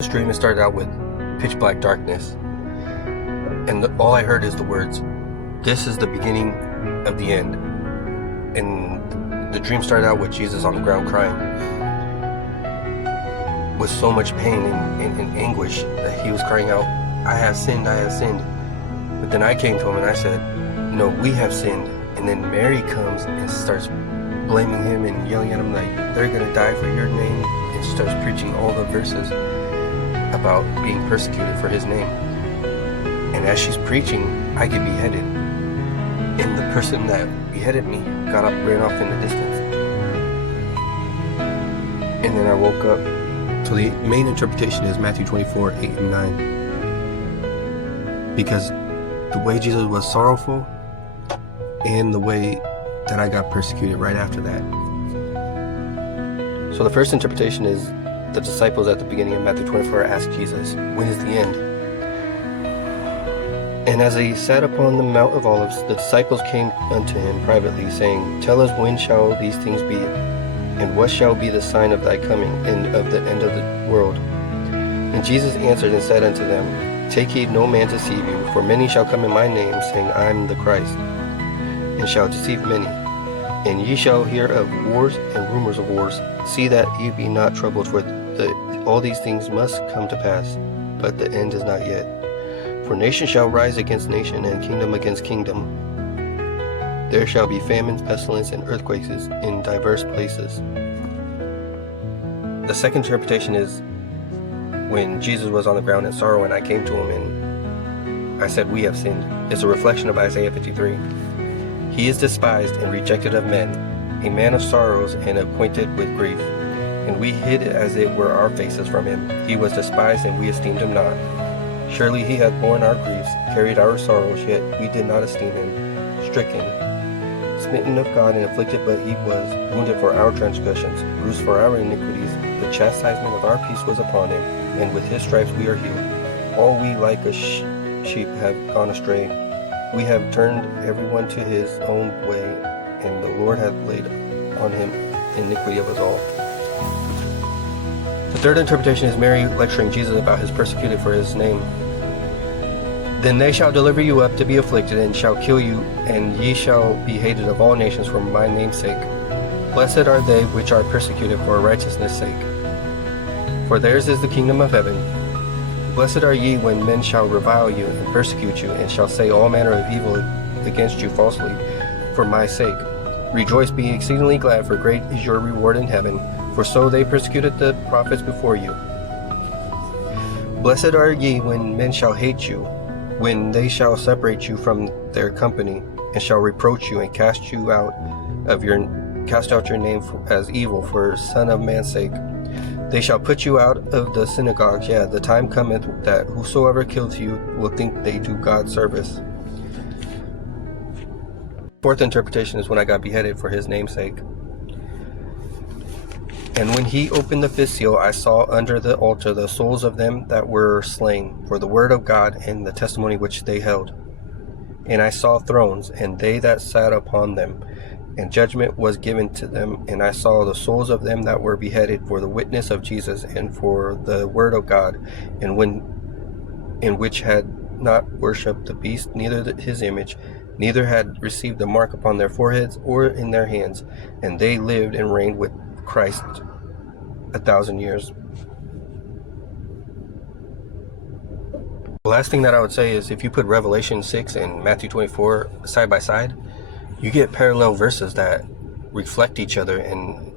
This dream, it started out with pitch black darkness, and all I heard is the words, "This is the beginning of the end." And the dream started out with Jesus on the ground crying with so much pain and anguish that he was crying out, "I have sinned, I have sinned." But then I came to him and I said, "No, we have sinned." And then Mary comes and starts blaming him and yelling at him like, "They're gonna die for your name," and she starts preaching all the verses about being persecuted for his name. And as she's preaching, I get beheaded, and the person that beheaded me got up, ran off in the distance. And then I woke up. So the main interpretation is Matthew 24, 8 and 9. Because the way Jesus was sorrowful and the way that I got persecuted right after that. So the first interpretation is the disciples at the beginning of Matthew 24 asked Jesus, "When is the end?" And as he sat upon the Mount of Olives, the disciples came unto him privately, saying, "Tell us, when shall these things be? And what shall be the sign of thy coming, and of the end of the world?" And Jesus answered and said unto them, "Take heed no man deceive you, for many shall come in my name, saying, I am the Christ, and shall deceive many. And ye shall hear of wars and rumors of wars. See that ye be not troubled, for all these things must come to pass, but the end is not yet. For nation shall rise against nation, and kingdom against kingdom. There shall be famines, pestilence, and earthquakes in diverse places." The second interpretation is when Jesus was on the ground in sorrow and I came to him and I said, "We have sinned." It's a reflection of Isaiah 53. "He is despised and rejected of men, a man of sorrows and acquainted with grief. And we hid as it were our faces from him. He was despised, and we esteemed him not. Surely he hath borne our griefs, carried our sorrows, yet we did not esteem him stricken, smitten of God, and afflicted, but he was wounded for our transgressions, bruised for our iniquities. The chastisement of our peace was upon him, and with his stripes we are healed. All we like a sheep have gone astray. We have turned everyone to his own way, and the Lord hath laid on him iniquity of us all." The third interpretation is Mary lecturing Jesus about his persecuted for his name. "Then they shall deliver you up to be afflicted, and shall kill you, and ye shall be hated of all nations for my name's sake. Blessed are they which are persecuted for righteousness' sake, for theirs is the kingdom of heaven. Blessed are ye when men shall revile you, and persecute you, and shall say all manner of evil against you falsely for my sake. Rejoice, be exceedingly glad, for great is your reward in heaven, for so they persecuted the prophets before you. Blessed are ye when men shall hate you, when they shall separate you from their company, and shall reproach you, and cast out your name as evil for Son of Man's sake. They shall put you out of the synagogues. Yeah, the time cometh that whosoever kills you will think they do God service." Fourth interpretation is when I got beheaded for his name's sake. "And when he opened the fifth seal, I saw under the altar the souls of them that were slain for the word of God and the testimony which they held. And I saw thrones, and they that sat upon them, and judgment was given to them. And I saw the souls of them that were beheaded for the witness of Jesus and for the word of God, and which had not worshipped the beast, neither his image, neither had received the mark upon their foreheads or in their hands. And they lived and reigned with Christ 1,000 years." The last thing that I would say is if you put Revelation 6 and Matthew 24 side by side, you get parallel verses that reflect each other, and